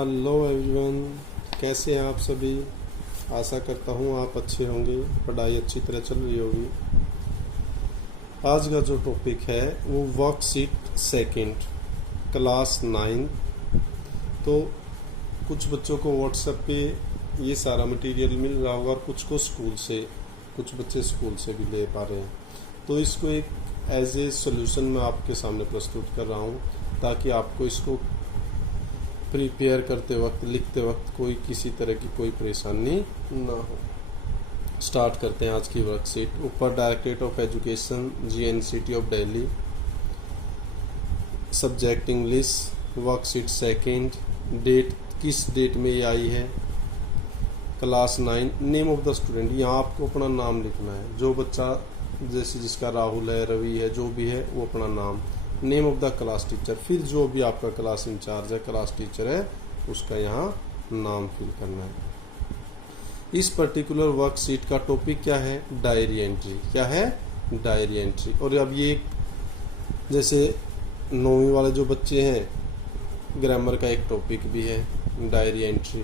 Hello everyone, कैसे हैं आप सभी। आशा करता हूँ आप अच्छे होंगे, पढ़ाई अच्छी तरह चल रही होगी। आज का जो टॉपिक है वो वर्कशीट सेकंड क्लास 9। तो कुछ बच्चों को व्हाट्सएप पे ये सारा मटेरियल मिल रहा होगा और कुछ को स्कूल से, कुछ बच्चे स्कूल से भी ले पा रहे हैं। तो इसको एक एज ए सोल्यूशन मैं आपके सामने प्रस्तुत कर रहा हूँ ताकि आपको इसको प्रिपेयर करते वक्त, लिखते वक्त कोई किसी तरह की कोई परेशानी ना हो। स्टार्ट करते हैं आज की वर्कशीट। ऊपर directorate of education GNCT of Delhi, subject English, worksheet second, date किस डेट में ये आई है, class 9, name of the student. यहाँ आपको अपना नाम लिखना है। जो बच्चा जैसे जिसका राहुल है, रवि है, जो भी है वो अपना नाम, name of the class teacher, फिर जो भी आपका क्लास इंचार्ज है, क्लास टीचर है, उसका यहाँ नाम फिल करना है। इस पर्टिकुलर वर्कशीट का टॉपिक क्या है? Diary entry. क्या है? Diary entry. और अब ये जैसे 9वीं वाले जो बच्चे हैं, ग्रामर का एक टॉपिक भी है डायरी एंट्री।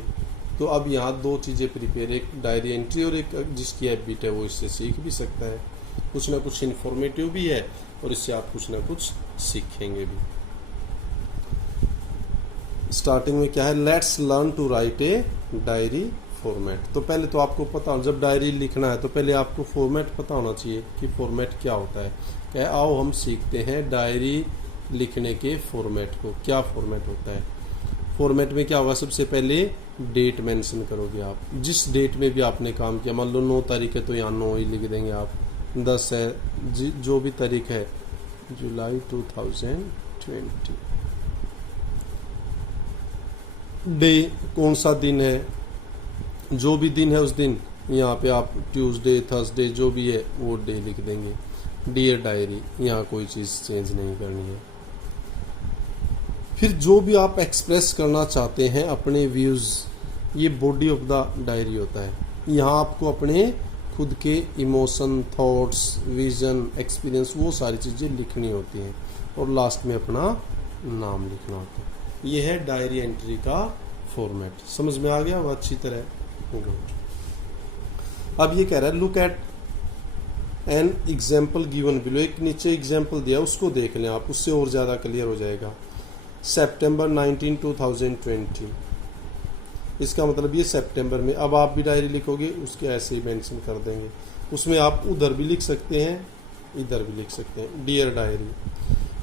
तो अब यहाँ दो चीज़ें प्रिपेयर, एक डायरी एंट्री और एक जिसकी हैबिट है वो इससे सीख भी सकता है। कुछ ना कुछ इन्फॉर्मेटिव भी है और इससे आप कुछ ना कुछ सीखेंगे भी। स्टार्टिंग में क्या है? Let's learn to write a diary format. तो पहले तो आपको पता हो, जब डायरी लिखना है तो पहले आपको फॉर्मेट पता होना चाहिए कि फॉर्मेट क्या होता है। क्या? आओ हम सीखते हैं डायरी लिखने के फॉर्मेट को। क्या फॉर्मेट होता है? फॉर्मेट में क्या होगा? सबसे पहले डेट मेंशन करोगे आप, जिस डेट में भी आपने काम किया। मान लो 9 तारीख है तो यहाँ 9 ही लिख देंगे आप। 10 है, जो भी तारीख है, जुलाई 2020। डे कौन सा दिन है, जो भी दिन है उस दिन यहाँ पे आप ट्यूसडे, थर्सडे जो भी है वो डे लिख देंगे। डियर डायरी, यहाँ कोई चीज़ चेंज नहीं करनी है। फिर जो भी आप एक्सप्रेस करना चाहते हैं अपने व्यूज़, ये बॉडी ऑफ द डायरी होता है। यहाँ आपको अपने खुद के इमोशन, थॉट्स, विजन, एक्सपीरियंस, वो सारी चीज़ें लिखनी होती हैं और लास्ट में अपना नाम लिखना होता है। ये है डायरी एंट्री का फॉर्मेट। समझ में आ गया वो अच्छी तरह? अब ये कह रहा है look at an example given below. एक नीचे एग्जाम्पल दिया, उसको देख लें आप, उससे और ज़्यादा क्लियर हो जाएगा। सितंबर 19, 2020, इसका मतलब ये सितंबर में। अब आप भी डायरी लिखोगे उसके ऐसे ही मेंशन कर देंगे। उसमें आप उधर भी लिख सकते हैं, इधर भी लिख सकते हैं। Dear diary,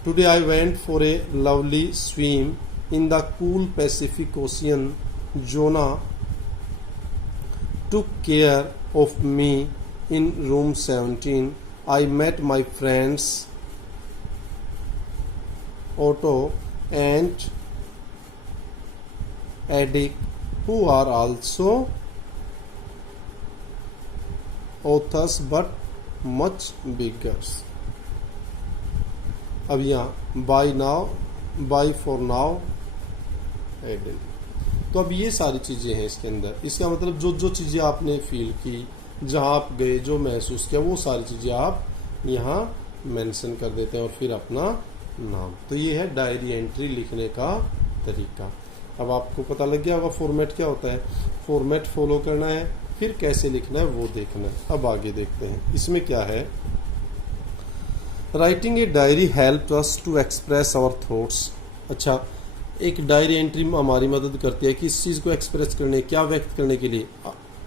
today I went for a lovely swim in the cool Pacific Ocean. Jonah took care of me in room 17. I met my friends Otto and Edik, who are also authors but much bigger. अब यहाँ by now, by for now added। तो अब ये सारी चीज़ें हैं इसके अंदर। इसका मतलब जो जो चीज़ें आपने फील की, जहाँ आप गए, जो महसूस किया, वो सारी चीज़ें आप यहाँ मेंशन कर देते हैं और फिर अपना नाम। तो ये है डायरी एंट्री लिखने का तरीका। अब आपको पता लग गया होगा फॉर्मेट क्या होता है। फॉर्मेट फॉलो करना है, फिर कैसे लिखना है वो देखना है। अब आगे देखते हैं इसमें क्या है। Writing a diary help us to express our thoughts. अच्छा, एक डायरी एंट्री हमारी मदद करती है किस चीज़ को एक्सप्रेस करने, क्या व्यक्त करने के लिए?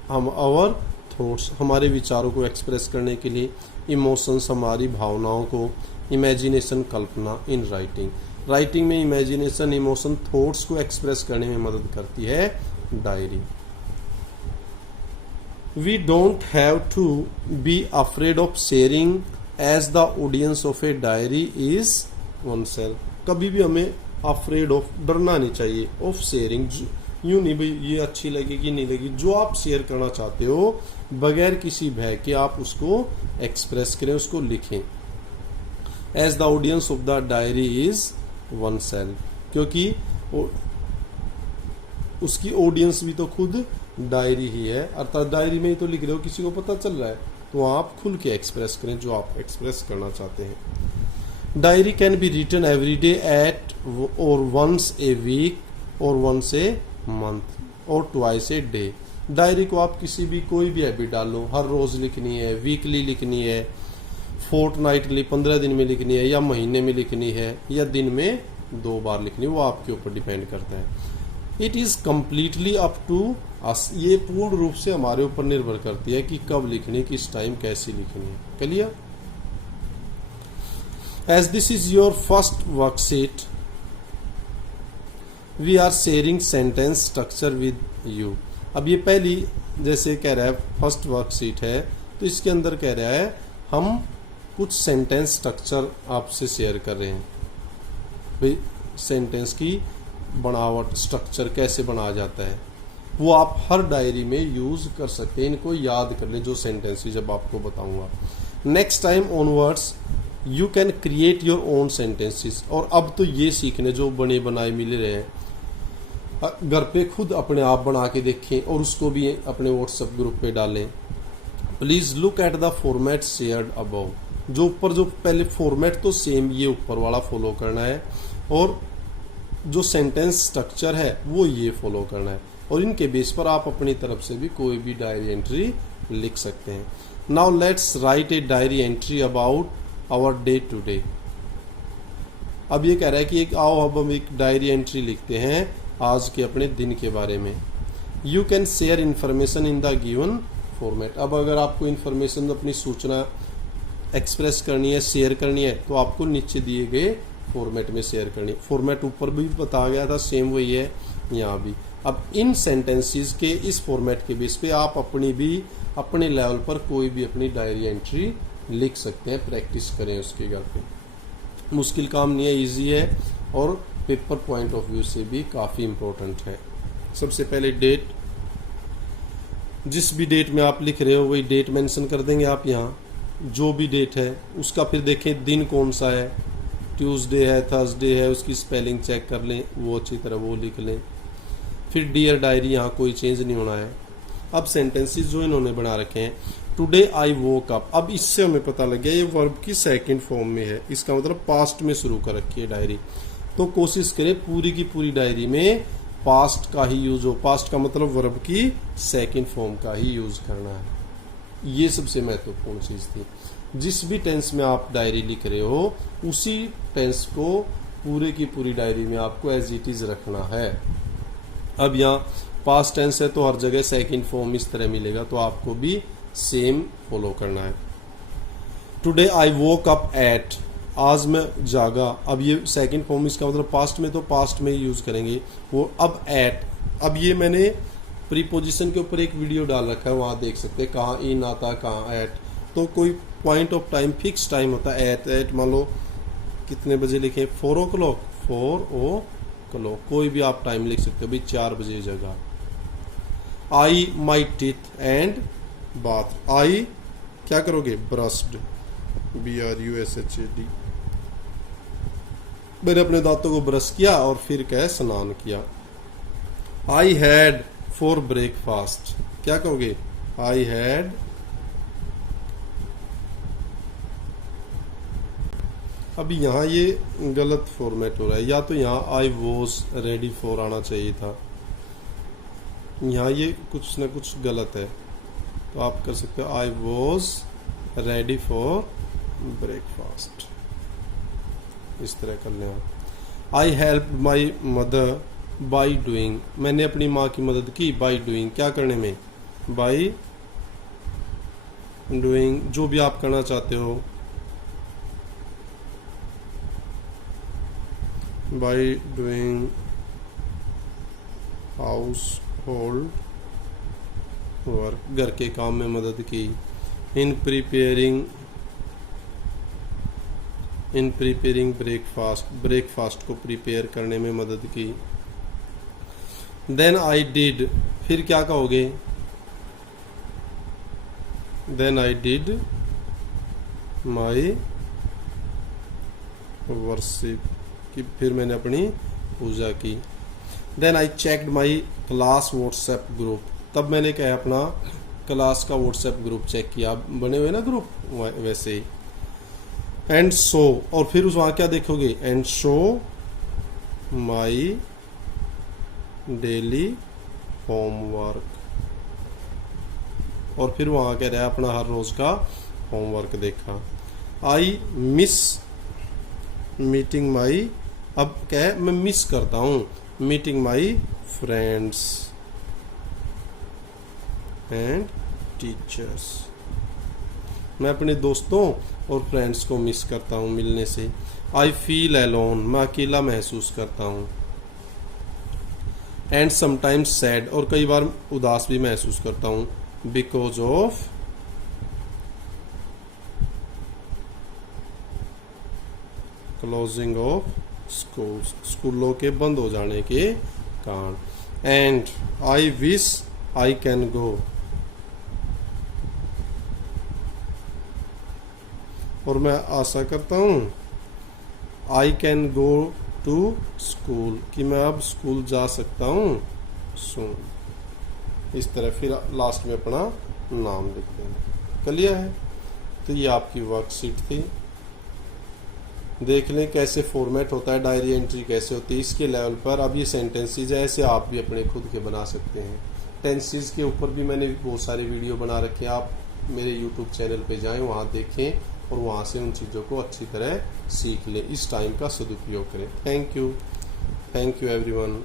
हम आवर थॉट्स, हमारे विचारों को एक्सप्रेस करने के लिए। इमोशंस, हमारी भावनाओं को। इमेजिनेशन, कल्पना। इन राइटिंग, राइटिंग में इमेजिनेशन, इमोशन, थॉट्स को एक्सप्रेस करने में मदद करती है diary. We don't have to be afraid of sharing as the audience of a diary is oneself. कभी भी हमें अफ्रेड ऑफ, डरना नहीं चाहिए, ऑफ शेयरिंग। यूं नहीं भाई ये अच्छी लगेगी नहीं लगेगी, जो आप शेयर करना चाहते हो बगैर किसी भय के आप उसको एक्सप्रेस करें, उसको लिखें। As the audience of the diary is oneself, क्योंकि उसकी ऑडियंस भी तो खुद डायरी ही है, अर्थात डायरी में ही तो लिख रहे हो, किसी को पता चल रहा है, तो आप खुल के एक्सप्रेस करें जो आप एक्सप्रेस करना चाहते हैं। Diary can be written every day at or once a week or once a month, और ट्वाइस ए डे। डायरी को आप किसी भी कोई भी हैबिट डालो, हर रोज लिखनी है, वीकली लिखनी है, फोर्टनाइटली 15 दिन में लिखनी है, या महीने में लिखनी है, या दिन में 2 बार लिखनी है, वो आपके ऊपर डिपेंड करता है। It is completely up to us, ये पूर्ण रूप से हमारे ऊपर निर्भर करती है कि कब लिखनी है, किस टाइम कैसी लिखनी है। Clear? As this is your first worksheet, we are sharing sentence structure with you. अब ये पहली जैसे कह रहा है फर्स्ट वर्कशीट है, तो इसके अंदर कह रहा है हम कुछ सेंटेंस स्ट्रक्चर आपसे शेयर कर रहे हैं। भाई सेंटेंस की बनावट, स्ट्रक्चर कैसे बनाया जाता है, वो आप हर डायरी में यूज कर सकते हैं। इनको याद कर ले जो सेंटेंसेस जब आपको बताऊंगा। Next time onwards you can create your own sentences. और अब तो ये सीखने जो बने बनाए मिल रहे हैं, घर पे खुद अपने आप बना के देखें और उसको भी अपने व्हाट्सएप ग्रुप पे डालें। Please look at the format shared above. जो ऊपर जो पहले फॉर्मेट तो सेम ये ऊपर वाला फॉलो करना है, और जो सेंटेंस स्ट्रक्चर है वो ये फॉलो करना है, और इनके बेस पर आप अपनी तरफ से भी कोई भी डायरी एंट्री लिख सकते हैं। Now let's write a diary entry about our day to day. अब ये कह रहा है कि आओ अब हम एक डायरी एंट्री लिखते हैं आज के अपने दिन के बारे में। You can share information in the given format. अब अगर आपको इन्फॉर्मेशन अपनी सूचना एक्सप्रेस करनी है, शेयर करनी है, तो आपको नीचे दिए गए फॉर्मेट में शेयर करनी है। फॉर्मेट ऊपर भी बताया गया था, सेम वही है यहाँ भी। अब इन सेंटेंसेस के इस फॉर्मेट के बेस पे आप अपनी भी अपने लेवल पर कोई भी अपनी डायरी एंट्री लिख सकते हैं। प्रैक्टिस करें उसके घर पे, मुश्किल काम नहीं है, इजी है, और पेपर पॉइंट ऑफ व्यू से भी काफ़ी इम्पोर्टेंट है। सबसे पहले डेट, जिस भी डेट में आप लिख रहे हो वही डेट मेंशन कर देंगे आप यहाँ, जो भी डेट है उसका। फिर देखें दिन कौन सा है, ट्यूसडे है, थर्सडे है, उसकी स्पेलिंग चेक कर लें, वो अच्छी तरह वो लिख लें। फिर डियर डायरी, यहाँ कोई चेंज नहीं होना है। अब सेंटेंसेस जो इन्होंने बना रखे हैं, टुडे आई वोक अप। अब इससे हमें पता लग गया ये वर्ब की सेकंड फॉर्म में है, इसका मतलब पास्ट में शुरू कर रखी है डायरी। तो कोशिश करें पूरी की पूरी डायरी में पास्ट का ही यूज हो। पास्ट का मतलब वर्ब की सेकंड फॉर्म का ही यूज करना है। ये सबसे महत्वपूर्ण चीज थी। जिस भी टेंस में आप डायरी लिख रहे हो उसी टेंस को पूरे की पूरी डायरी में आपको एज इट इज रखना है। अब यहाँ पास्ट टेंस है तो हर जगह सेकंड फॉर्म इस तरह मिलेगा, तो आपको भी सेम फॉलो करना है। Today I woke up at, आज मैं जागा। अब ये सेकंड फॉर्म, इसका मतलब पास्ट में तो पास्ट में ही यूज करेंगे वो। अब एट, अब ये मैंने प्रीपोजिशन के ऊपर एक वीडियो डाल रखा है, वहां देख सकते हैं कहाँ इन आता कहाँ एट। तो कोई point of time fix time होता है। एट मान लो कितने बजे लिखे, 4 o'clock, 4 o'clock, कोई भी आप टाइम लिख सकते हो, भाई 4 बजे जगह। आई माई टीथ एंड बाथ, आई क्या करोगे, ब्रश्ड, BRUSHAD, मैंने अपने दांतों को ब्रश किया और फिर क्या स्नान किया। आई हैड फॉर ब्रेकफास्ट, क्या कहोगे, आई हैड, अभी यहाँ ये गलत फॉर्मेट हो रहा है, या तो यहाँ आई वॉज रेडी फॉर आना चाहिए था, यहाँ ये कुछ ना कुछ गलत है। तो आप कर सकते हो I was ready for breakfast, इस तरह कर लें आप। I help my mother by doing, मैंने अपनी माँ की मदद की बाई डूइंग, क्या करने में, बाई डूइंग, जो भी आप करना चाहते हो, by doing house hold work, घर के काम में मदद की। इन प्रिपेयरिंग ब्रेकफास्ट, ब्रेकफास्ट को प्रिपेयर करने में मदद की। देन आई डिड, फिर क्या कहोगे, then I did my worship, कि फिर मैंने अपनी पूजा की। Then I checked my class WhatsApp group, तब मैंने क्या है अपना क्लास का व्हाट्सएप ग्रुप चेक किया, बने हुए ना ग्रुप वैसे ही। एंड शो, और फिर उस वहाँ क्या देखोगे, and show my daily homework, और फिर वहाँ कह रहा है अपना हर रोज का होमवर्क देखा। आई मिस मीटिंग माई, अब क्या है, मैं मिस करता हूँ meeting my friends and teachers, मैं अपने दोस्तों और फ्रेंड्स को मिस करता हूँ मिलने से। आई फील एलोन, मैं अकेला महसूस करता हूँ। एंड समटाइम्स सैड, और कई बार उदास भी महसूस करता हूँ। Because of closing of schools, स्कूलों के बंद हो जाने के कारण। And I wish I can go, और मैं आशा करता हूँ I can go to school, कि मैं अब स्कूल जा सकता हूँ सुन। इस तरह फिर लास्ट में अपना नाम लिख देंगे। क्लियर है? तो ये आपकी वर्कशीट थी। देख लें कैसे फॉर्मेट होता है, डायरी एंट्री कैसे होती है इसके लेवल पर। अब ये सेंटेंसेज है, ऐसे आप भी अपने खुद के बना सकते हैं। टेंसेज के ऊपर भी मैंने बहुत सारे वीडियो बना रखे हैं, आप मेरे यूट्यूब चैनल पे जाएं, वहाँ देखें और वहाँ से उन चीज़ों को अच्छी तरह सीख लें। इस टाइम का सदुपयोग करें। Thank you everyone.